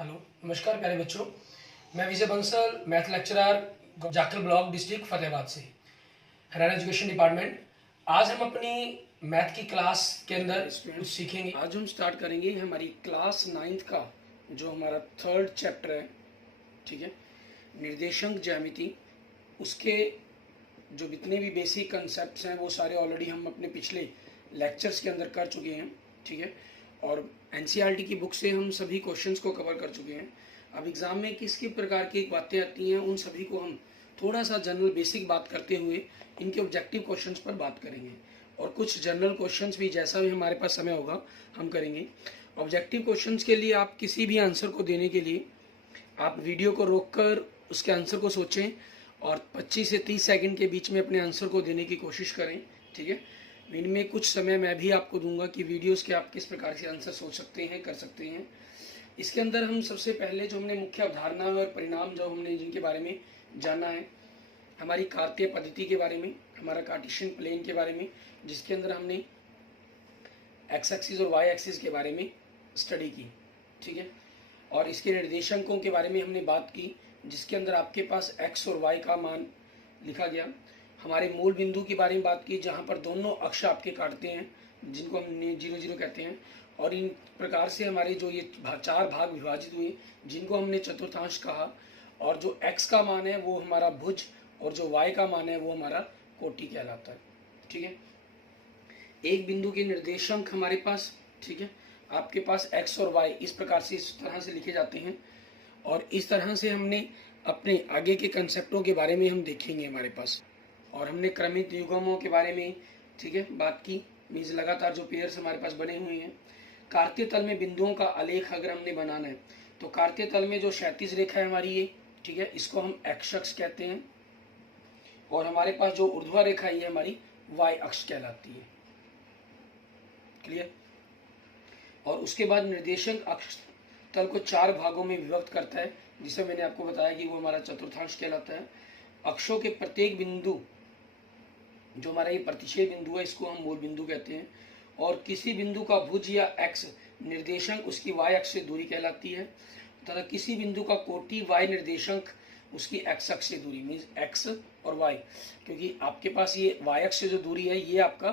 Hello, नमस्कार प्यारे बच्चों। मैं Vijay Bansal, math lecturer, Jakhal block, district Fatehabad से, हरियाणा एजुकेशन डिपार्टमेंट। आज हम अपनी मैथ की क्लास के अंदर स्टूडेंट्स सीखेंगे। आज हम स्टार्ट करेंगे हमारी क्लास 9th का जो हमारा थर्ड चैप्टर है, ठीक है, निर्देशांक ज्यामिति। उसके जो जितने भी बेसिक कंसेप्ट्स हैं वो सारे ऑलरेडी हम अपने पिछले लेक्चर्स के अंदर कर चुके हैं, ठीक है। और एनसीईआरटी की बुक से हम सभी क्वेश्चंस को कवर कर चुके हैं। अब एग्ज़ाम में किस किस प्रकार की बातें आती हैं उन सभी को हम थोड़ा सा जनरल बेसिक बात करते हुए इनके ऑब्जेक्टिव क्वेश्चंस पर बात करेंगे, और कुछ जनरल क्वेश्चंस भी जैसा भी हमारे पास समय होगा हम करेंगे। ऑब्जेक्टिव क्वेश्चंस के लिए आप किसी भी आंसर को देने के लिए आप वीडियो को रोककर उसके आंसर को सोचें और 25 से 30 सेकंड के बीच में अपने आंसर को देने की कोशिश करें, ठीक है। इनमें कुछ समय मैं भी आपको दूंगा कि वीडियोस के आप किस प्रकार से आंसर सोच सकते हैं, कर सकते हैं। इसके अंदर हम सबसे पहले जो हमने मुख्य अवधारणा और परिणाम जो हमने जिनके बारे में जाना है, हमारी कार्तीय पद्धति के बारे में, हमारा कार्टेशियन प्लेन के बारे में, जिसके अंदर हमने एक्स एक्सिस और वाई एक्सिस के बारे में स्टडी की, ठीक है। और इसके निर्देशांकों के बारे में हमने बात की, जिसके अंदर आपके पास x और y का मान लिखा गया। हमारे मूल बिंदु के बारे में बात की, जहाँ पर दोनों अक्ष आपके काटते हैं, जिनको हम 0 0 कहते हैं। और इन प्रकार से हमारे जो ये चार भाग विभाजित हुए, जिनको हमने चतुर्थांश कहा। और जो x का मान है वो हमारा भुज, और जो y का मान है वो हमारा कोटि कहलाता है, ठीक है। एक बिंदु के निर्देशांक हमारे पास, ठीक है, आपके पास x और y इस प्रकार से, इस तरह से लिखे जाते हैं। और इस तरह से हमने अपने आगे के कंसेप्टों के बारे में हम देखेंगे हमारे पास। और हमने क्रमित युग्मों के बारे में, ठीक है, बात की। मीन्स लगातार जो पेयर्स हमारे पास बने हुए हैं। कार्तीय तल में बिंदुओं का आलेख अगर हमने बनाना है तो कार्तीय तल में जो क्षैतिज रेखा है हमारी ये, ठीक है, इसको हम एक्स अक्ष कहते हैं। और हमारे पास जो ऊर्ध्वा रेखा ये हमारी वाई अक्ष कहलाती है, क्लियर। और उसके बाद निर्देशांक अक्ष तल को चार भागों में विभक्त करता है, जिसे मैंने आपको बताया कि वो हमारा चतुर्थांश कहलाता है। अक्षों के प्रत्येक बिंदु, जो हमारा ये प्रतिच्छेद बिंदु है, इसको हम मूल बिंदु कहते हैं। और किसी बिंदु का भुज या एक्स निर्देशांक उसकी वाई अक्ष से दूरी कहलाती है, तथा किसी बिंदु का कोटि वाई निर्देशांक उसकी एक्स अक्ष से दूरी, मीन्स एक्स और वाई, क्योंकि आपके पास ये वाई अक्ष से जो दूरी है ये आपका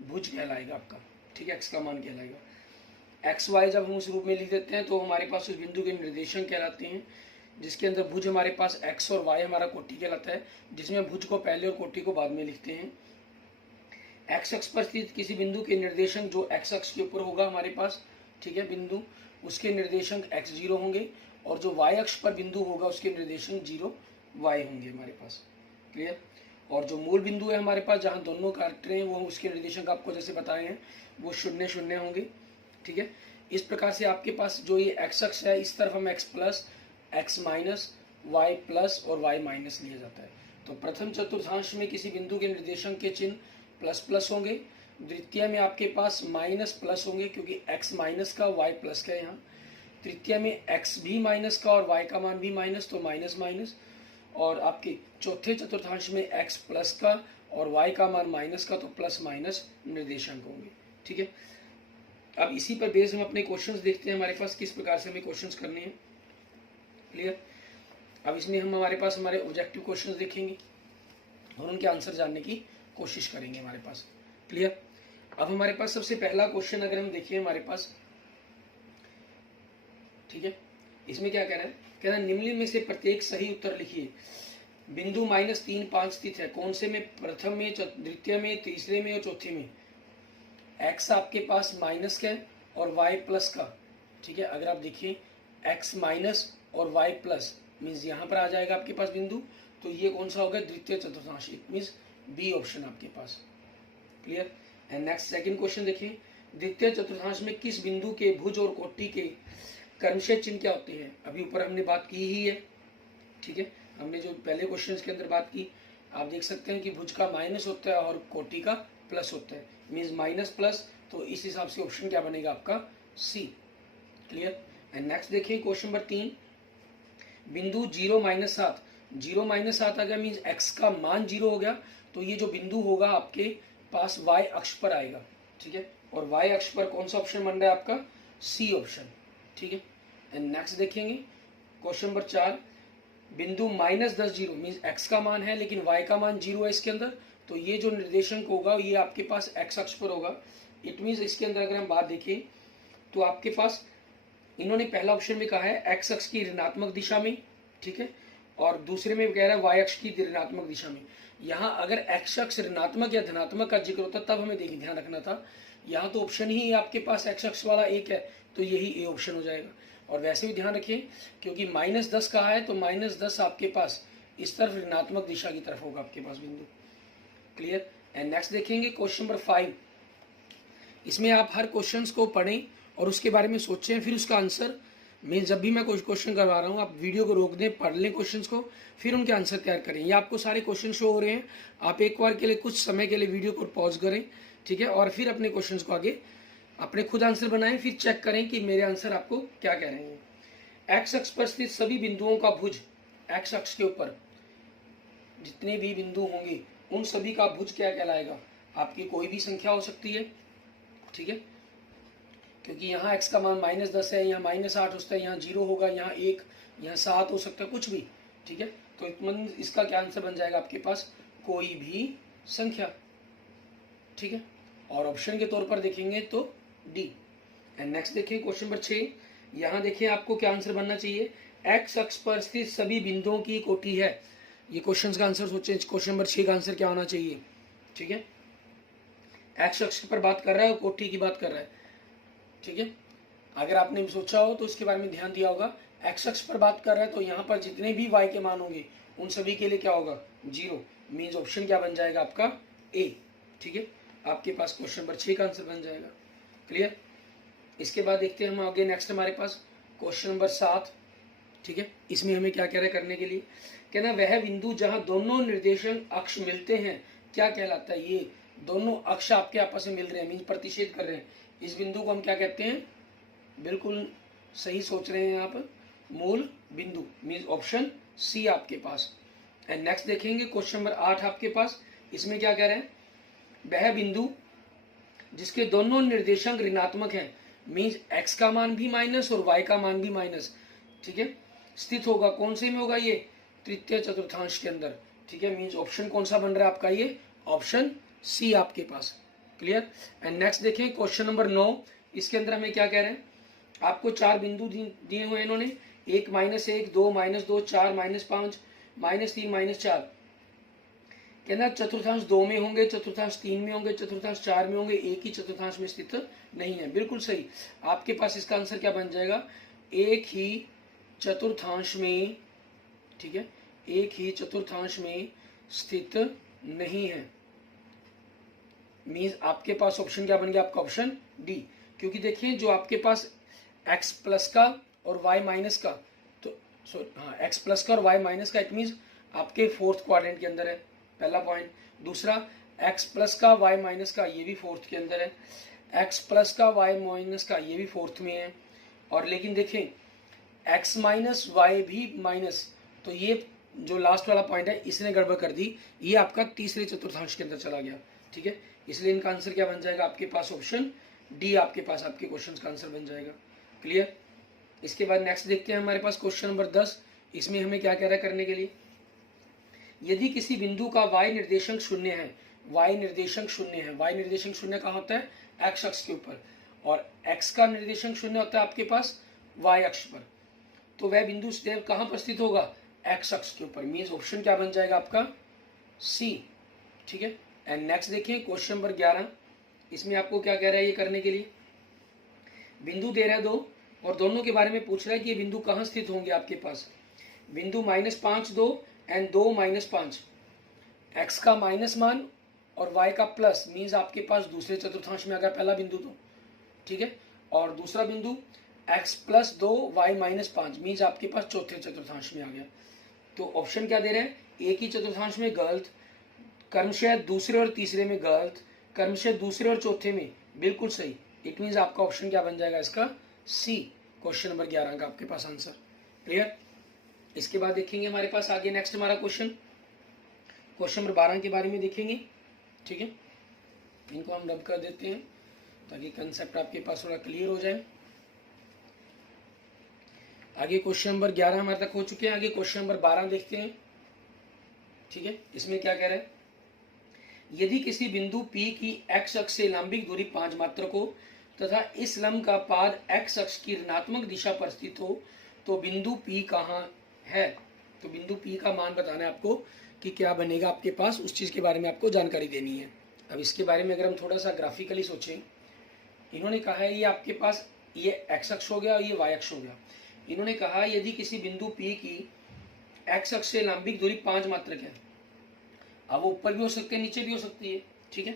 भुज कहलाएगा आपका, ठीक है, एक्स का मान कहलाएगा। एक्स वाई जब हम उस रूप में लिख देते हैं तो हमारे पास उस बिंदु के निर्देशांक कहलाते हैं, जिसके अंदर भुज हमारे पास एक्स और वाई हमारा कोटि कहलाता है, जिसमें भुज को पहले और कोटि को बाद में लिखते हैं। एक्स अक्ष पर स्थित किसी बिंदु के निर्देशांक जो एक्स अक्ष के ऊपर होगा हमारे पास, ठीक है, बिंदु, उसके निर्देशांक x0 होंगे। और जो y अक्ष पर बिंदु होगा उसके निर्देशांक 0 y होंगे हमारे पास, क्लियर। और जो मूल बिंदु है हमारे पास, जहाँ दोनों काट रहे हैं, वो उसके निर्देशांक आपको जैसे बताए हैं वो 0 0 होंगे, ठीक है। इस प्रकार से आपके पास जो ये x अक्ष है, इस तरफ हम x plus, x minus, y plus और y माइनस लिया जाता है। तो प्रथम चतुर्थांश में किसी बिंदु के निर्देशांक के चिन्ह प्लस प्लस होंगे, द्वितीय में आपके पास माइनस प्लस होंगे क्योंकि x माइनस का y प्लस का यहाँ, तृतीय में x भी माइनस का और y का मान भी माइनस, तो माइनस माइनस। और आपके चौथे चतुर्थांश में x प्लस का और y का मान माइनस का, तो प्लस माइनस निर्देशांक होंगे, ठीक है। अब इसी पर बेस हम अपने क्वेश्चंस देखते हैं हमारे पास किस प्रकार से हमें क्वेश्चंस करने हैं, क्लियर। अब इसमें हम हमारे पास हमारे ऑब्जेक्टिव क्वेश्चंस देखेंगे और उनके आंसर जानने की कोशिश करेंगे हमारे पास, क्लियर। अब हमारे पास सबसे पहला क्वेश्चन अगर हम देखिए हमारे पास, ठीक है, इसमें क्या कह रहा है, कह रहा है निम्नलिखित में से प्रत्येक सही उत्तर लिखिए। बिंदु -3 5 स्थित है, कौन से में, प्रथम में, द्वितीय में, तीसरे में और चौथे में। x आपके पास माइनस का है और y प्लस का, ठीक है। अगर आप देखिए x माइनस और y प्लस मीन्स यहाँ पर आ जाएगा आपके पास बिंदु, तो ये कौन सा होगा, द्वितीय चतुर्थांश, इट मीन्स बी ऑप्शन आपके पास, clear. And next second question देखिए, द्वितीय चतुर्थांश में किस बिंदु के भुज और कोटि के कर्मशः चिन्ह क्या होते हैं। अभी ऊपर हमने बात की ही है, ठीक है, हमने जो पहले क्वेश्चन के अंदर बात की, आप देख सकते हैं कि भुज का माइनस होता है और कोटि का प्लस होता है, मीन्स माइनस प्लस, तो इस हिसाब से ऑप्शन क्या बनेगा आपका, सी, क्लियर। एंड नेक्स्ट देखिए क्वेश्चन नंबर 3, बिंदु 0 -7, 0 -7 आ गया, मीन्स x का मान 0 हो गया, तो ये जो बिंदु होगा आपके पास y अक्ष पर आएगा, ठीक है। और y अक्ष पर कौन सा ऑप्शन बन रहा है आपका, सी ऑप्शन, ठीक है। एंड नेक्स्ट देखेंगे क्वेश्चन नंबर 4, बिंदु -10 जीरो मीन्स एक्स का मान है लेकिन वाई का मान 0 है इसके अंदर, तो ये जो निर्देशांक होगा ये आपके पास एक्स अक्ष पर होगा। इट मीन्स इसके अंदर अगर हम बात देखें तो आपके पास इन्होंने पहला ऑप्शन में कहा है एक्स अक्ष की ऋणात्मक दिशा में, ठीक है, और दूसरे में कह रहा है वाई अक्ष की ऋणात्मक दिशा में। यहाँ अगर एक्स अक्ष ऋणात्मक या धनात्मक का जिक्र होता तब हमें ध्यान रखना था। यहाँ तो ऑप्शन ही आपके पास एक्स अक्ष वाला एक है, तो यही ए ऑप्शन हो जाएगा। और वैसे भी ध्यान रखिए क्योंकि -10 कहा है तो -10 आपके पास इस तरफ ऋणात्मक दिशा की तरफ होगा आपके पास बिंदु। क्लियर। एंड नेक्स्ट देखेंगे क्वेश्चन नंबर 5। इसमें आप हर क्वेश्चन को पढ़ें और उसके बारे में सोचें, फिर उसका आंसर मैं जब भी मैं कोई क्वेश्चन करवा रहा हूँ आप वीडियो को रोक दें, पढ़ लें क्वेश्चंस को, फिर उनके आंसर तैयार करें। ये आपको सारे क्वेश्चन शो हो रहे हैं, आप एक बार के लिए कुछ समय के लिए वीडियो को पॉज करें, ठीक है, और फिर अपने क्वेश्चंस को आगे अपने खुद आंसर बनाएं, फिर चेक करें कि मेरे आंसर आपको क्या कह रहे हैं। एक्स अक्ष पर स्थित सभी बिंदुओं का भुज, एक्स अक्ष के ऊपर जितने भी बिंदु होंगे उन सभी का भुज क्या कहलाएगा? आपकी कोई भी संख्या हो सकती है, ठीक है, क्योंकि यहाँ x का मान -10 है, यहाँ -8 हो सकता है, यहाँ 0 होगा, यहाँ 1, यहाँ 7 हो सकता है, कुछ भी, ठीक है। तो इसका क्या आंसर बन जाएगा आपके पास? कोई भी संख्या, ठीक है। और ऑप्शन के तौर पर देखेंगे तो डी। एंड नेक्स्ट देखिए क्वेश्चन नंबर 6। यहाँ देखिए आपको क्या आंसर बनना चाहिए? एक्स अक्ष पर स्थित सभी बिंदुओं की कोटि है। ये क्वेश्चन का आंसर सोचें, क्वेश्चन नंबर 6 का आंसर क्या होना चाहिए, ठीक है। एक्स अक्ष पर बात कर रहा है और कोटि की बात कर रहा है, ठीक है। अगर आपने सोचा हो तो इसके बारे में ध्यान दिया होगा। एक्स अक्ष पर बात कर रहा है तो यहाँ पर जितने भी y के मान होंगे उन सभी के लिए क्या होगा? 0। मीन्स ऑप्शन क्या बन जाएगा आपका? ए, ठीक है। आपके पास क्वेश्चन नंबर 6 का आंसर बन जाएगा। क्लियर। इसके बाद देखते हैं हम आगे। नेक्स्ट हमारे पास क्वेश्चन नंबर 7, ठीक है। इसमें हमें क्या कह रहा है करने के लिए? कहना वह बिंदु जहाँ दोनों निर्देशांक अक्ष मिलते हैं क्या कहलाता है? ये दोनों अक्ष आपके आपस में मिल रहे हैं, मीन्स प्रतिच्छेद कर रहे हैं, इस बिंदु को हम क्या कहते हैं? बिल्कुल सही सोच रहे हैं आप, मूल बिंदु, मीन्स ऑप्शन सी आपके पास। एंड नेक्स्ट देखेंगे क्वेश्चन नंबर 8 आपके पास। इसमें क्या कह रहे हैं? वह बिंदु जिसके दोनों निर्देशांक ऋणात्मक हैं, मीन्स एक्स का मान भी माइनस और वाई का मान भी माइनस, ठीक है, स्थित होगा। कौन से में होगा? ये तृतीय चतुर्थांश के अंदर, ठीक है। मीन्स ऑप्शन कौन सा बन रहा है आपका? ये ऑप्शन सी आपके पास। क्लियर। एंड नेक्स्ट देखें क्वेश्चन नंबर 9। इसके अंदर हमें क्या कह रहे हैं? आपको 4 बिंदु दिए हुए हैं इन्होंने, 1 -1 2 -2 4 -5 -3 -4। कहना चतुर्थांश 2 में होंगे, चतुर्थांश 3 में होंगे, चतुर्थांश 4 में होंगे, एक ही चतुर्थांश में स्थित नहीं है। बिल्कुल सही। आपके पास इसका आंसर क्या बन जाएगा? एक ही चतुर्थांश में, ठीक है, एक ही चतुर्थांश में स्थित नहीं है। मीन्स आपके पास ऑप्शन क्या बन गया आपका? Option D. क्योंकि देखिए जो आपके पास x प्लस का और y माइनस का, तो हाँ x प्लस का और y माइनस का, इट मीन्स आपके फोर्थ क्वाड्रेंट के अंदर है, पहला पॉइंट। दूसरा x प्लस का y माइनस का, ये भी फोर्थ के अंदर है। x प्लस का y माइनस का, ये भी फोर्थ में है। और लेकिन देखें x माइनस y भी माइनस, तो ये जो लास्ट वाला पॉइंट है इसने गड़बड़ कर दी, ये आपका तीसरे चतुर्थांश के अंदर चला गया, ठीक है। इसलिए इनका आंसर क्या बन जाएगा आपके पास? ऑप्शन डी आपके पास आपके क्वेश्चन का आंसर बन जाएगा। क्लियर। इसके बाद नेक्स्ट देखते हैं हमारे पास क्वेश्चन नंबर 10। इसमें हमें क्या कह रहा है करने के लिए? यदि किसी बिंदु का y निर्देशांक 0 है, y निर्देशांक 0 है, y निर्देशांक 0 कहाँ होता है? x अक्ष के ऊपर, और x का निर्देशांक 0 होता है आपके पास y अक्ष पर, तो वह बिंदु सदैव कहाँ पर स्थित होगा? x अक्ष के ऊपर। मीन्स ऑप्शन क्या बन जाएगा आपका? सी, ठीक है। एंड नेक्स्ट देखिए क्वेश्चन नंबर 11। इसमें आपको क्या कह रहा है ये करने के लिए? बिंदु दे रहा है 2 और दोनों के बारे में पूछ रहा है कि ये बिंदु कहाँ स्थित होंगे आपके पास। बिंदु -5 2 एंड 2 -5, x का माइनस मान और y का प्लस, मीन्स आपके पास दूसरे चतुर्थांश में आ गया पहला बिंदु, तो ठीक है। और दूसरा बिंदु x प्लस 2 y -5, मीन्स आपके पास चौथे चतुर्थांश में आ गया। तो ऑप्शन क्या दे रहे हैं? एक ही चतुर्थांश में गलत, क्रमशः दूसरे और तीसरे में गलत, क्रमशः दूसरे और चौथे में बिल्कुल सही। इट मीन्स आपका ऑप्शन क्या बन जाएगा इसका? सी, क्वेश्चन नंबर 11 का आपके पास आंसर। क्लियर। इसके बाद देखेंगे हमारे पास आगे नेक्स्ट हमारा क्वेश्चन नंबर 12 के बारे में देखेंगे, ठीक है। इनको हम रब कर देते हैं ताकि कंसेप्ट आपके पास थोड़ा क्लियर हो जाए। आगे क्वेश्चन नंबर 11 हमारे तक हो चुके हैं, आगे क्वेश्चन नंबर 12 देखते हैं। ठीक है, इसमें क्या कह रहा है, यदि किसी बिंदु P की x अक्ष से लंबिक दूरी 5 मात्रक हो तथा इस लंब का पाद x अक्ष की ऋणात्मक दिशा पर स्थित हो तो बिंदु P कहाँ है। तो बिंदु P का मान बताना है आपको कि क्या बनेगा आपके पास, उस चीज के बारे में आपको जानकारी देनी है। अब इसके बारे में अगर हम थोड़ा सा ग्राफिकली सोचें, इन्होंने कहा है ये आपके पास ये x अक्ष हो गया और ये y अक्ष हो गया। इन्होंने कहा यदि किसी बिंदु P की x अक्ष से लंबिक दूरी 5 मात्रक है, अब वो ऊपर भी हो सकते हैं नीचे भी हो सकती है, ठीक है,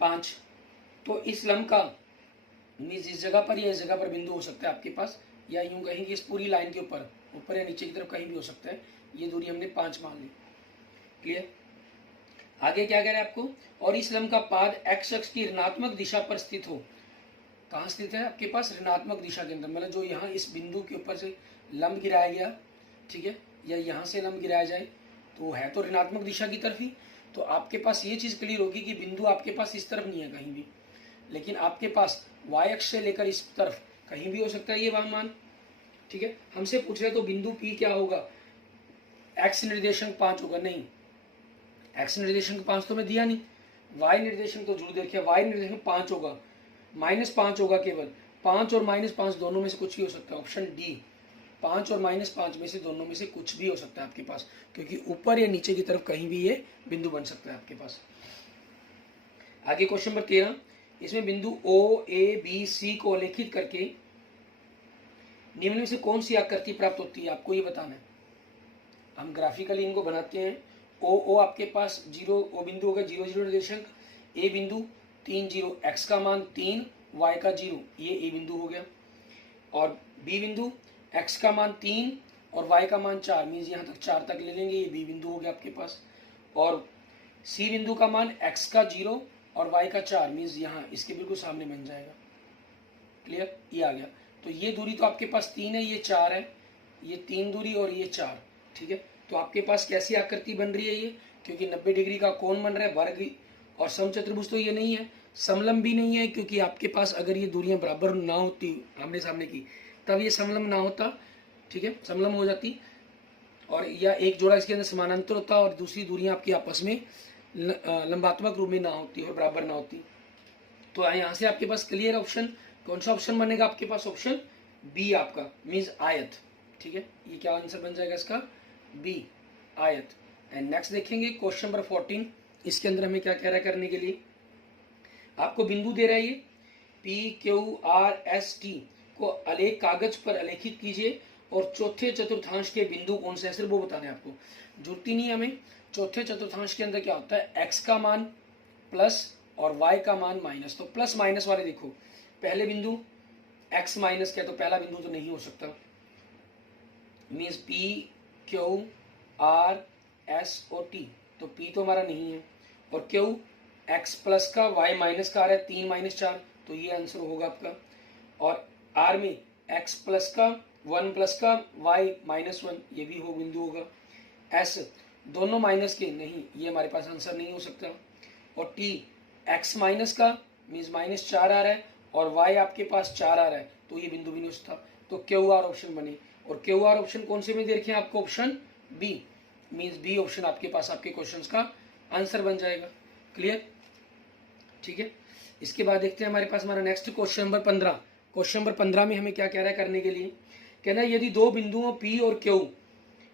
5, तो इस लंब का मीन्स इस जगह पर या इस जगह पर बिंदु हो सकता है आपके पास, या यूं कहेंगे इस पूरी लाइन के ऊपर या नीचे की तरफ कहीं भी हो सकता है। ये दूरी हमने 5 मान ली। क्लियर। आगे क्या कह रहे हैं आपको, और इस लंब का पाद x अक्ष की ऋणात्मक दिशा पर स्थित हो। कहाँ स्थित है आपके पास, ऋणात्मक दिशा के अंदर, मतलब जो यहाँ इस बिंदु के ऊपर से लंब गिराया गया, ठीक है, या यहाँ से लंब गिराया जाए तो है तो ऋणात्मक दिशा की तरफ ही। तो आपके पास ये चीज क्लियर होगी कि बिंदु आपके पास इस तरफ नहीं है कहीं भी, लेकिन आपके पास y अक्ष से लेकर इस तरफ कहीं भी हो सकता है ये मान। ठीक है, हमसे पूछ रहे तो बिंदु P क्या होगा, x निर्देशांक 5 होगा, नहीं x निर्देशांक 5 तो मैं दिया नहीं, y निर्देशांक तो जरूर देखिए, y निर्देशांक 5 होगा, -5 होगा केवल, 5 और -5 दोनों में से कुछ भी हो सकता है, ऑप्शन डी, 5 और -5 में से दोनों में से कुछ भी हो सकता है आपके पास, क्योंकि ऊपर या नीचे की तरफ कहीं भी ये बिंदु बन सकता है आपके पास। आगे क्वेश्चन नंबर 13, इसमें बिंदु O, A, B, C को आलेखित करके निम्न में से कौन सी आकृति प्राप्त होती है, आपको ये बताना है। हम ग्राफिकली इनको बनाते हैं। O आपके पास 0, O बिंदु होगा 0 0 निर्देशांक, A बिंदु 3 0, x का मान 3, y का 0, ये A बिंदु हो गया, और B बिंदु x का मान 3 और y का मान 4, मीन्स यहाँ तक 4 तक ले लेंगे, ये B बिंदु हो गया आपके पास, और C बिंदु का मान x का 0 और y का 4, मीन्स यहाँ इसके बिल्कुल सामने बन जाएगा। क्लियर, ये आ गया। तो ये दूरी तो आपके पास 3 है, ये 4 है, ये 3 दूरी और ये 4। ठीक है, तो आपके पास कैसी आकृति बन रही है ये, क्योंकि 90 डिग्री का कोण बन रहा है, वर्ग और समचतुर्भुज तो ये नहीं है, समलंब भी नहीं है, क्योंकि आपके पास अगर ये दूरियां बराबर ना होती आमने सामने की तब ये समलंब ना होता। ठीक है, समलंब हो जाती, और या एक जोड़ा इसके अंदर समानांतर होता और दूसरी दूरियां आपकी आपस में लंबात्मक रूप में ना होती और बराबर ना होती। तो यहाँ से आपके पास क्लियर ऑप्शन, कौन सा ऑप्शन बनेगा आपके पास, ऑप्शन बी आपका, मीन्स आयत। ठीक है, ये क्या आंसर बन जाएगा इसका, बी, आयत। एंड नेक्स्ट देखेंगे क्वेश्चन नंबर 14, इसके अंदर हमें क्या कह रहा है करने के लिए, आपको बिंदु दे रहा है ये PQRST को आलेख कागज पर आलेखित कीजिए और चौथे चतुर्थांश के बिंदु कौन से हैं, सिर्फ वो बताने आपको, जरूरत ही नहीं है हमें। चौथे चतुर्थांश के अंदर क्या होता है, x का मान प्लस और y का मान माइनस। तो प्लस माइनस वाले देखो, पहले बिंदु x माइनस क्या, तो पहला बिंदु तो नहीं हो सकता, मीन्स PQRS और T, तो P तो हमारा नहीं है, और Q x प्लस का y माइनस का आ रहा है 3 - 4, तो ये आंसर होगा आपका, और R में x प्लस का 1 प्लस का y -1, ये भी हो बिंदु होगा। S दोनों माइनस के, नहीं ये हमारे पास आंसर नहीं हो सकता, और T x माइनस का मीन्स -4 आ रहा है और y आपके पास 4 आ रहा है, तो ये बिंदु भी नहीं हो सकता। तो QR ऑप्शन बने, और QR ऑप्शन कौन से में दे रखे हैं आपको, option B, means B option आपके पास आपके क्वेश्चंस का आंसर बन जाएगा। क्लियर, ठीक है। इसके बाद देखते हैं हमारे पास हमारा next question number 15। Question number 15 में हमें क्या कह रहा है करने के लिए, कहना है यदि दो बिंदुओं P और Q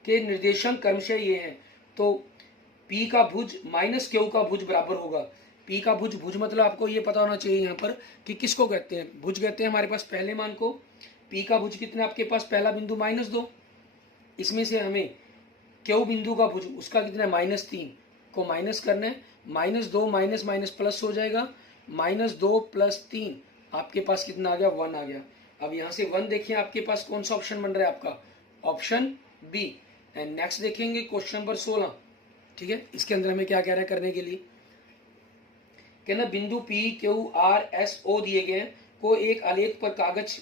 के निर्देशांक क्रमशः ये हैं तो P का भुज माइनस Q का भुज बराबर होगा। P का भुज, भुज मतलब आपको ये पता होना चाहिए यहाँ पर कि किसको कहते हैं, भुज कहते हैं हमारे पास पहले मान को। P का भुज कितना आपके पास, पहला बिंदु -2, इसमें से हमें Q बिंदु का भुज उसका कितना है -3 को माइनस करना है, -2 माइनस माइनस प्लस हो जाएगा, -2 + 3 आपके पास कितना आ गया, 1 आ गया। अब यहाँ से 1 देखिए आपके पास कौन सा ऑप्शन बन रहा है आपका, ऑप्शन बी। एंड नेक्स्ट देखेंगे क्वेश्चन नंबर 16। ठीक है, इसके अंदर हमें क्या कह रहा है करने के लिए, कहना बिंदु P Q R S O दिए गए हैं को एक आलेख पर कागज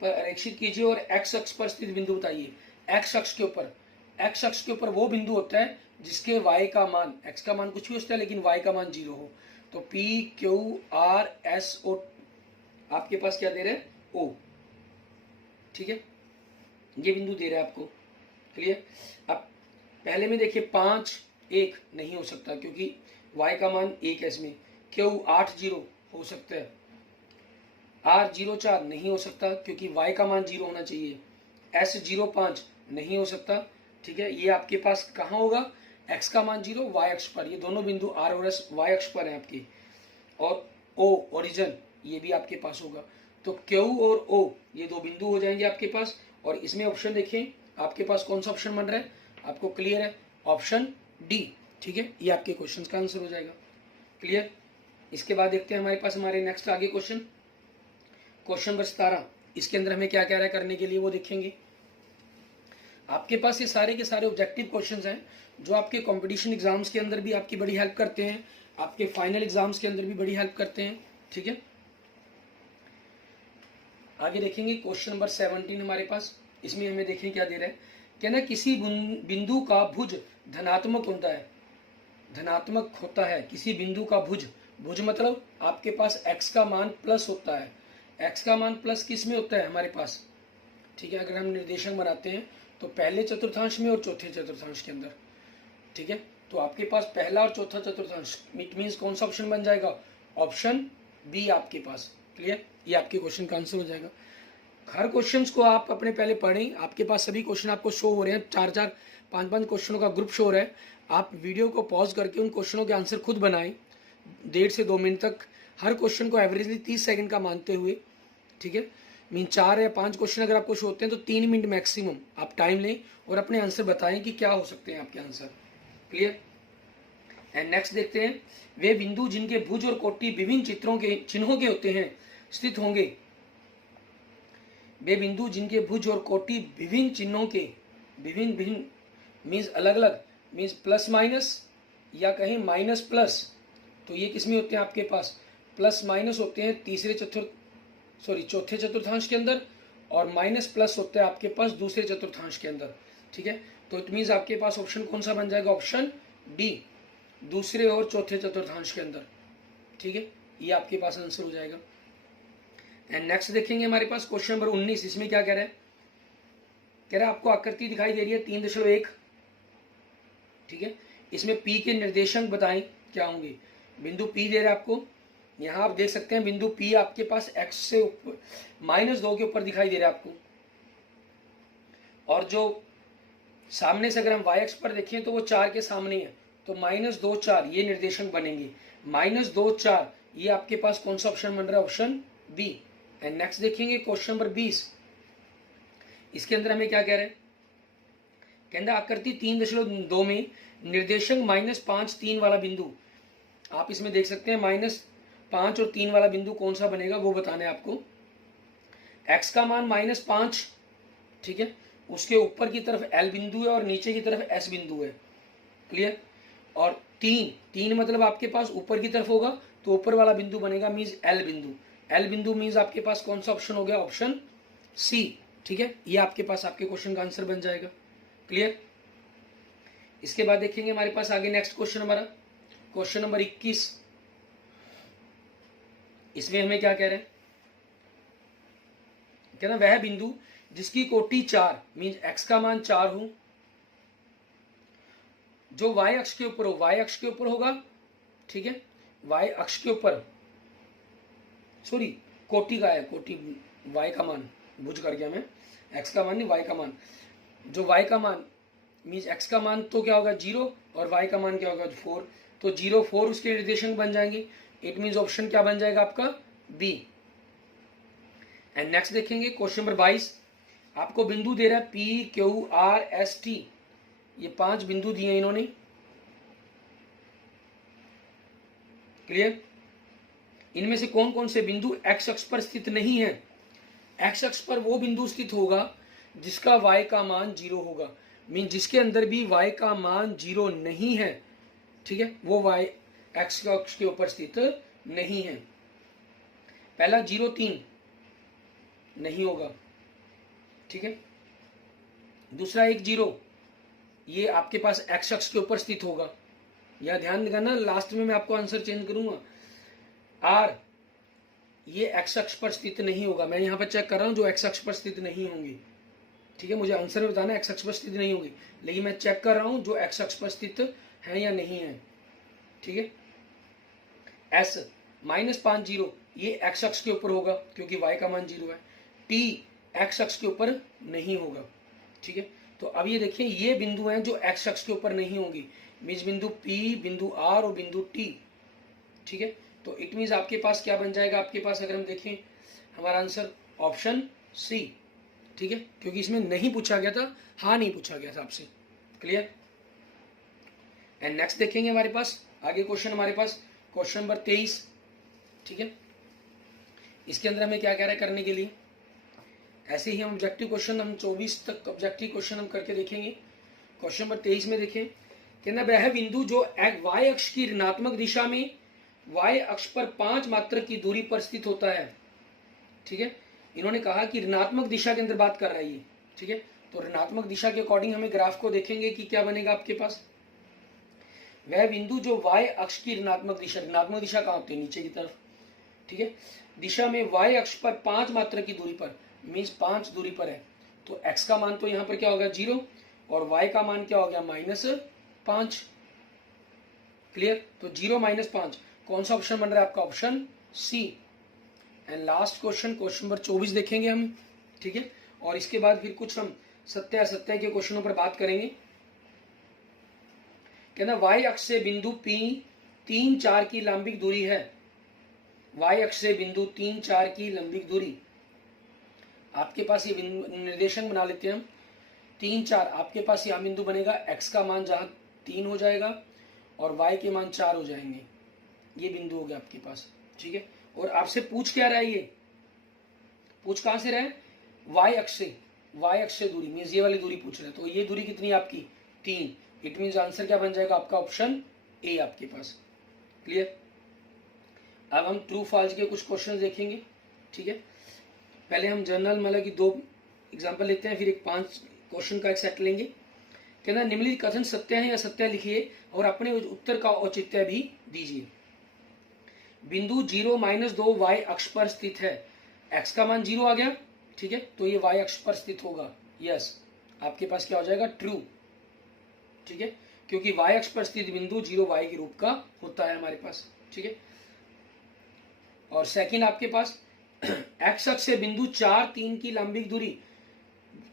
पर आरेखित कीजिए और x अक्ष पर स्थित बिंदु बताइए। x अक्ष के ऊपर वो बिंदु होता है जिसके y का मान, x का मान कुछ भी होता है लेकिन y का मान 0 हो। तो P Q R S O आपके पास क्या दे रहे हैं, O। ठीक है, ये बिंदु दे रहा है आपको। क्लियर। अब पहले में देखिए 5 1 नहीं हो सकता क्योंकि y का मान 1 है इसमें। Q 8 0 हो सकता है। R 0 4 नहीं हो सकता क्योंकि y का मान 0 होना चाहिए। S 0 5 नहीं हो सकता। ठीक है, ये आपके पास कहाँ होगा, x का मान 0 y अक्ष पर, ये दोनों बिंदु R और S y अक्ष पर है आपकी। और O ओरिजिन ये भी आपके पास होगा। तो Q और O ये दो बिंदु हो जाएंगे आपके पास। और इसमें ऑप्शन देखें आपके पास कौन सा ऑप्शन बन रहा है, आपको क्लियर है, ऑप्शन डी। ठीक है, ये आपके क्वेश्चन का आंसर हो जाएगा। क्लियर। इसके बाद देखते हैं हमारे पास हमारे नेक्स्ट आगे क्वेश्चन नंबर 17। इसके अंदर हमें क्या कह रहा है करने के लिए वो देखेंगे। आपके पास ये सारे के सारे ऑब्जेक्टिव क्वेश्चंस हैं जो आपके कंपटीशन एग्जाम्स के अंदर भी आपकी बड़ी हेल्प करते हैं, आपके फाइनल एग्जाम्स के अंदर भी बड़ी हेल्प करते हैं। ठीक है, आगे देखेंगे क्वेश्चन नंबर 17 हमारे पास। इसमें हमें देखें क्या दे रहा है, कहना किसी बिंदु का भुज धनात्मक होता है, धनात्मक होता है किसी बिंदु का भुज। भुज मतलब आपके पास x का मान प्लस होता है। x का मान प्लस किस में होता है हमारे पास, ठीक है, अगर हम निर्देशक बनाते हैं तो पहले चतुर्थांश में और चौथे चतुर्थांश के अंदर। ठीक है, तो आपके पास पहला और चौथा चतुर्थांश, इट मीन्स कौन सा ऑप्शन बन जाएगा, ऑप्शन बी आपके पास। क्लियर, ये आपके क्वेश्चन का आंसर हो जाएगा। हर क्वेश्चंस को आप अपने पहले पढ़ें, आपके पास सभी क्वेश्चन आपको शो हो रहे हैं, 4-4 5-5 क्वेश्चनों का ग्रुप शो हो रहा है। आप वीडियो को पॉज करके उन क्वेश्चनों के आंसर खुद बनाएं 1.5 से 2 मिनट तक, हर क्वेश्चन को एवरेजली 30 सेकंड का मानते हुए। ठीक है, मीन 4 या 5 क्वेश्चन अगर आपको शो होते हैं तो 3 मिनट मैक्सिमम आप टाइम लें और अपने आंसर बताएं कि क्या हो सकते हैं आपके आंसर। क्लियर। एंड नेक्स्ट देखते हैं, वे बिंदु जिनके भुज और कोटि विभिन्न चिन्हों के होते हैं स्थित होंगे। वे बिंदु जिनके भुज और कोटि विभिन्न चिन्हों के, विभिन्न मीन्स अलग अलग, मीन्स प्लस माइनस या कहीं माइनस प्लस, तो ये किसमें होते हैं आपके पास, प्लस माइनस होते हैं चौथे चतुर्थांश के अंदर, और माइनस प्लस होता है आपके पास दूसरे चतुर्थांश के अंदर। ठीक है, तो इट मीन्स आपके पास ऑप्शन कौन सा बन जाएगा, ऑप्शन डी, दूसरे और चौथे चतुर्थांश के अंदर। ठीक है, ये आपके पास आंसर हो जाएगा। एंड नेक्स्ट देखेंगे हमारे पास क्वेश्चन नंबर 19। इसमें क्या कह रहा है, कह रहा है आपको आकृति दिखाई दे रही है 3.1। ठीक है, इसमें P के निर्देशांक बताएं क्या होंगे। बिंदु P दे रहा है आपको, यहां आप देख सकते हैं बिंदु P आपके पास x से ऊपर -2 के ऊपर दिखाई दे रहा है आपको, और जो सामने से अगर हम y अक्ष पर देखें तो वो 4 के सामने है, तो -2 4 ये निर्देशांक बनेंगे। -2 4 ये आपके पास कौन सा ऑप्शन बन रहा है, ऑप्शन बी। एंड नेक्स्ट देखेंगे क्वेश्चन नंबर 20। इसके अंदर हमें क्या कह रहे हैं, कहना आकृति 3.2 में निर्देशांक -5 3 वाला बिंदु, आप इसमें देख सकते हैं -5 और 3 वाला बिंदु कौन सा बनेगा वो बताना है आपको। x का मान -5, ठीक है, उसके ऊपर की तरफ L बिंदु है और नीचे की तरफ S बिंदु है। क्लियर। और 3 मतलब आपके पास ऊपर की तरफ होगा तो ऊपर वाला बिंदु बनेगा मीन्स L बिंदु। L बिंदु मीन्स आपके पास कौन सा ऑप्शन हो गया, ऑप्शन सी। ठीक है, ये आपके पास आपके क्वेश्चन का आंसर बन जाएगा। क्लियर। इसके बाद देखेंगे हमारे पास आगे नेक्स्ट क्वेश्चन हमारा क्वेश्चन नंबर 21। इसमें हमें क्या कह रहे हैं, कहना वह बिंदु जिसकी कोटि 4 मीन्स x का मान 4 हो, जो y अक्ष के ऊपर हो, y अक्ष के ऊपर होगा। ठीक है, y अक्ष के ऊपर, सॉरी कोटि का है, कोटि y का मान भुज कर गया मैं, x का मान नहीं y का मान, जो y का मान मीन्स x का मान तो क्या होगा 0 और y का मान क्या होगा 4, तो 0 4 उसके निर्देशांक बन जाएंगे। इट मीन्स ऑप्शन क्या बन जाएगा आपका बी। एंड नेक्स्ट देखेंगे क्वेश्चन नंबर 22। आपको बिंदु दे रहा है P Q R S T, ये 5 बिंदु दिए इन्होंने। क्लियर। इनमें से कौन कौन से बिंदु x अक्ष पर स्थित नहीं है। x अक्ष पर वो बिंदु स्थित होगा जिसका y का मान 0 होगा, मीन जिसके अंदर भी y का मान 0 नहीं है। ठीक है, वो y x अक्ष के ऊपर स्थित नहीं है। पहला 0 3 नहीं होगा। ठीक है, दूसरा 1 0 ये आपके पास x अक्ष के ऊपर स्थित होगा। यह ध्यान देना, लास्ट में मैं आपको आंसर चेंज करूंगा। R ये x अक्ष पर स्थित नहीं होगा, मैं यहां पर चेक कर रहा हूं जो x अक्ष पर स्थित नहीं होंगे। ठीक है, मुझे आंसर में बताना एक्स अक्ष पर स्थित नहीं होगी, लेकिन मैं चेक कर रहा हूं जो एक्स अक्ष पर स्थित है या नहीं है। ठीक है, एस -50 ये एक्स अक्ष के ऊपर होगा क्योंकि y का मान 0 है। टी एक्स अक्ष के ऊपर नहीं होगा। ठीक है, तो अब ये देखिए ये बिंदु हैं जो एक्स अक्ष के ऊपर नहीं होंगी, मीन्स बिंदु P, बिंदु R और बिंदु T। ठीक है, तो इट मीन्स आपके पास क्या बन जाएगा, आपके पास अगर हम देखें हमारा आंसर ऑप्शन सी। ठीक है, क्योंकि इसमें नहीं पूछा गया था, हाँ नहीं पूछा गया था आपसे। क्लियर। एंड नेक्स्ट देखेंगे हमारे पास आगे क्वेश्चन, हमारे पास क्वेश्चन नंबर 23। ठीक है, इसके अंदर हमें क्या कह रहा है करने के लिए, ऐसे ही हम ऑब्जेक्टिव क्वेश्चन हम 24 तक ऑब्जेक्टिव क्वेश्चन हम करके देखेंगे। क्वेश्चन नंबर 23 में देखें कहना वह बिंदु जो y अक्ष की ऋणात्मक दिशा में y अक्ष पर 5 मात्रक की दूरी पर स्थित होता है। ठीक है, इन्होंने कहा कि ऋणात्मक दिशा के अंदर बात कर रहा है ये। ठीक है, तो ऋणात्मक दिशा के अकॉर्डिंग हमें ग्राफ को देखेंगे कि क्या बनेगा आपके पास। वह बिंदु जो y अक्ष की ऋणात्मक दिशा कहाँ होती है, नीचे की तरफ। ठीक है, दिशा में y अक्ष पर 5 मात्रक की दूरी पर, मीन्स 5 दूरी पर है, तो x का मान तो यहाँ पर क्या होगा 0 और y का मान क्या हो गया -5। क्लियर, तो 0 -5 कौन सा ऑप्शन बन रहा है आपका, option C. And last question, question number 24 देखेंगे हम। ठीक है, और इसके बाद फिर कुछ हम सत्य असत्य के क्वेश्चनों पर बात करेंगे। कहना y अक्ष से बिंदु P 3, 4 की लंबिक दूरी है। y अक्ष से बिंदु 3, 4 की लंबिक दूरी, आपके पास ये निर्देशांक बना लेते हैं हम। 3, 4 आपके पास यहाँ बिंदु बनेगा, x का मान जहाँ 3 हो जाएगा और y के मान 4 हो जाएंगे, ये बिंदु हो गया आपके पास। ठीक है, और आपसे पूछ क्या रहा है, ये पूछ कहाँ से रहा है, y अक्ष से दूरी, मीन्स ये वाली दूरी पूछ रहा है। तो ये दूरी कितनी है आपकी 3, इट मीन्स आंसर क्या बन जाएगा आपका ऑप्शन ए आपके पास। क्लियर। अब हम ट्रू फॉल्स के कुछ क्वेश्चन देखेंगे। ठीक है, पहले हम जनरल मतलब कि 2 एग्जाम्पल लेते हैं, फिर एक 5 क्वेश्चन का एक सेट लेंगे। कहना निम्नलिखित कथन सत्य है या सत्य लिखिए और अपने उत्तर का औचित्य भी दीजिए। बिंदु 0 -2 y अक्ष पर स्थित है, x का मान 0 आ गया। ठीक है, तो ये y अक्ष पर स्थित होगा, यस आपके पास क्या हो जाएगा ट्रू। ठीक है, क्योंकि y अक्ष पर स्थित बिंदु 0 y के रूप का होता है हमारे पास। ठीक है, और सेकंड आपके पास x अक्ष से बिंदु 4, 3 की लंबिक दूरी,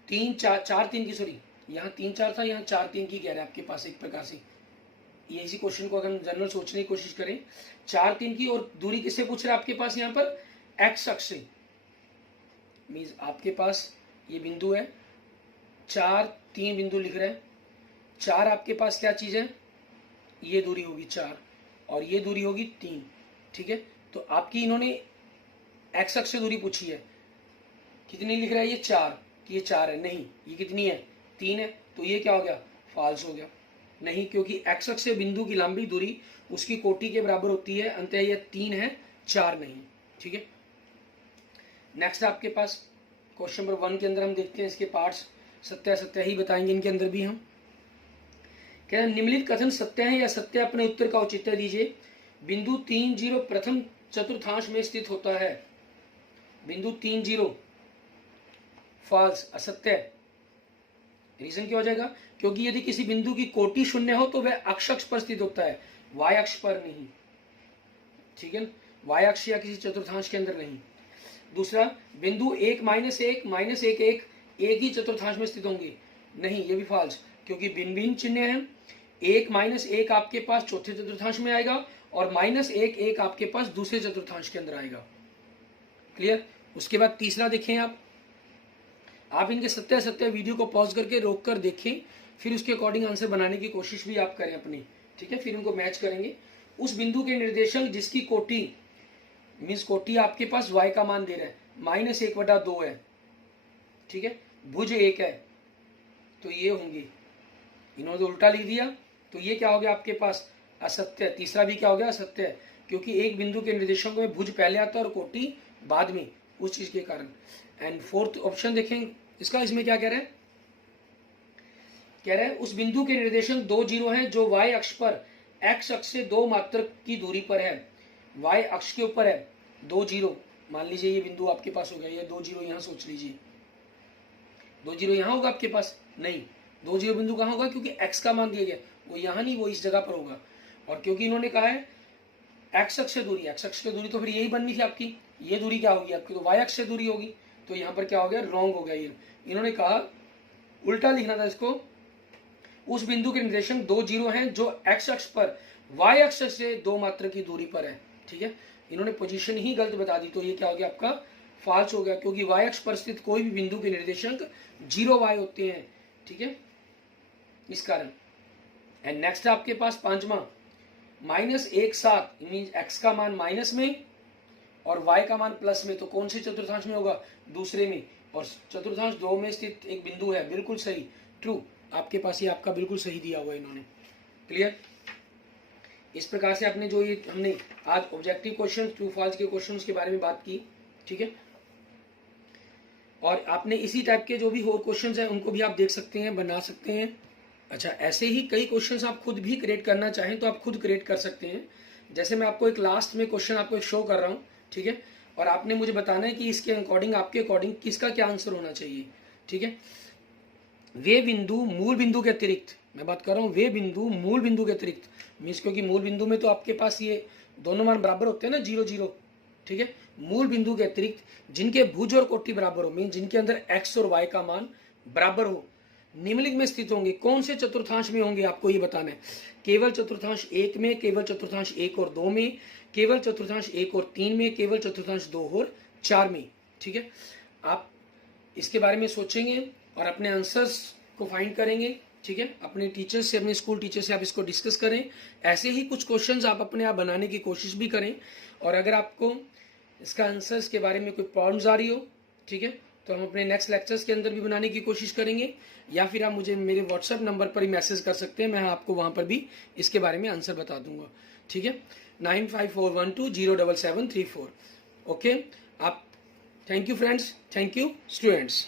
3, 4, 3 की, सॉरी यहाँ 3, 4 था, यहाँ 4, 3 की कह रहे हैं आपके पास एक प्रकार से। ये इसी क्वेश्चन को अगर हम जनरल सोचने की कोशिश करें, 4, 3 की, और दूरी किससे पूछ रहा है आपके पास यहाँ पर x अक्ष से, मीन्स आपके पास ये बिंदु है 4, 3 बिंदु लिख रहे हैं। 4 आपके पास क्या चीज है, ये दूरी होगी 4 और ये दूरी होगी 3। ठीक है, तो आपकी इन्होंने x अक्ष से दूरी पूछी है, कितनी लिख रहा है ये 4, कि ये 4 है, नहीं ये कितनी है 3 है, तो ये क्या हो गया फॉल्स हो गया। नहीं, क्योंकि x अक्ष से बिंदु की लंबी दूरी उसकी कोटि के बराबर होती है, अंततः ये 3 है 4 नहीं। ठीक है, नेक्स्ट आपके पास क्वेश्चन नंबर 1 के अंदर हम देखते हैं इसके पार्ट्स, सत्य असत्य ही बताएंगे इनके अंदर भी हम। क्या निम्नलिखित कथन सत्य है या सत्य, अपने उत्तर का औचित्य दीजिए। बिंदु 3, 0 प्रथम चतुर्थांश में स्थित होता है। बिंदु 3, 0 फॉल्स, असत्य। रीजन क्या हो जाएगा, क्योंकि यदि किसी बिंदु की कोटि 0 हो तो वह अक्ष पर स्थित होता है, y अक्ष पर नहीं। ठीक है, y अक्ष या किसी चतुर्थांश के अंदर नहीं। दूसरा, बिंदु 1, -1, -1, 1 एक ही चतुर्थांश में स्थित होंगे, नहीं ये भी फॉल्स, क्योंकि भिन्न भिन्न चिन्ह हैं। 1, -1 आपके पास चौथे चतुर्थांश में आएगा और -1, 1 आपके पास दूसरे चतुर्थांश के अंदर आएगा। क्लियर। उसके बाद तीसरा देखें आप इनके सत्य असत्य वीडियो को पॉज करके रोक कर देखें, फिर उसके अकॉर्डिंग आंसर बनाने की कोशिश भी आप करें अपनी। ठीक है, फिर इनको मैच करेंगे। उस बिंदु के निर्देशांक जिसकी कोटि, मीन्स कोटि आपके पास y का मान दे रहा है, -1/2 है। ठीक है, भुज 1 है, तो ये होंगे, इन्होंने तो उल्टा लिख दिया, तो ये क्या हो गया आपके पास असत्य। तीसरा भी क्या हो गया असत्य, क्योंकि एक बिंदु के निर्देशांक में भुज पहले आता है और कोटि बाद में, उस चीज के कारण। एंड फोर्थ ऑप्शन देखें इसका, इसमें क्या कह रहे हैं, कह रहे हैं उस बिंदु के निर्देशांक 2, 0 हैं जो y अक्ष पर x अक्ष से 2 मात्रक की दूरी पर है। y अक्ष के ऊपर है 2, 0, मान लीजिए ये बिंदु आपके पास हो गया, ये 2, 0 यहां सोच लीजिए। 2 जीरो यहाँ होगा आपके पास? नहीं, 2 जीरो बिंदु कहाँ होगा? क्योंकि x का मान दिया गया, वो यहाँ नहीं, वो इस जगह पर होगा। और क्योंकि इन्होंने कहा है x अक्ष से दूरी, x अक्ष से दूरी तो फिर यही बननी थी आपकी, ये दूरी क्या होगी आपकी? तो y अक्ष से दूरी होगी। तो यहाँ पर क्या हो गया? रॉन्ग हो गया। ये इन्होंने कहा उल्टा लिखना था इसको, उस बिंदु के निर्देशांक 2 जीरो हैं जो x अक्ष पर y अक्ष से 2 मात्र की दूरी पर है। ठीक है, इन्होंने पोजीशन ही गलत बता दी, तो ये क्या हो गया आपका? फॉल्स हो गया, क्योंकि y अक्ष पर स्थित कोई भी बिंदु के निर्देशांक 0y होते हैं। ठीक है, इस कारण। एंड नेक्स्ट आपके पास पांचवा, -1 मीन्स x का मान माइनस में और y का मान प्लस में, तो कौन से चतुर्थांश में होगा? दूसरे में। और चतुर्थांश 2 में स्थित एक बिंदु है, बिल्कुल सही, ट्रू। आपके पास ये आपका बिल्कुल सही दिया हुआ है इन्होंने। क्लियर? इस प्रकार से आपने जो ये हमने आज ऑब्जेक्टिव क्वेश्चन, ट्रू फॉल्स के क्वेश्चंस के बारे में बात की। ठीक है, और आपने इसी टाइप के जो भी और क्वेश्चंस हैं उनको भी आप देख सकते हैं, बना सकते हैं। अच्छा, ऐसे ही कई क्वेश्चंस आप खुद भी क्रिएट करना चाहें तो आप खुद क्रिएट कर सकते हैं। जैसे मैं आपको एक लास्ट में क्वेश्चन आपको एक शो कर रहा हूँ, ठीक है, और आपने मुझे बताना है कि इसके अकॉर्डिंग, आपके अकॉर्डिंग किसका क्या आंसर होना चाहिए। ठीक है, वे बिंदु मूल बिंदु के अतिरिक्त, मैं बात कर रहा हूँ वे बिंदु मूल बिंदु के अतिरिक्त, मीन्स क्योंकि मूल बिंदु में तो आपके पास ये दोनों मान बराबर होते हैं ना, 0 0। ठीक है, मूल बिंदु के अतिरिक्त जिनके भुज और कोटि बराबर हो, मीन जिनके अंदर x और y का मान बराबर हो, निम्नलिखित में स्थित होंगे। कौन से चतुर्थांश में होंगे आपको ये बताना है। केवल चतुर्थांश 1 में, केवल चतुर्थांश 1 और 2 में, केवल चतुर्थांश 1 और 3 में, केवल चतुर्थांश 2 और 4 में। ठीक है, आप इसके बारे में सोचेंगे और अपने आंसर्स को फाइंड करेंगे। ठीक है, अपने टीचर से, अपने स्कूल टीचर से आप इसको डिस्कस करें। ऐसे ही कुछ क्वेश्चंस आप अपने आप बनाने की कोशिश भी करें। और अगर आपको इसका आंसर्स के बारे में कोई प्रॉब्लम्स आ रही हो, ठीक है, तो हम अपने नेक्स्ट लेक्चर्स के अंदर भी बनाने की कोशिश करेंगे, या फिर आप मुझे मेरे व्हाट्सएप नंबर पर ही मैसेज कर सकते हैं, मैं आपको वहाँ पर भी इसके बारे में आंसर बता दूंगा। ठीक है, 9541207734। ओके, आप, thank you friends, thank you students.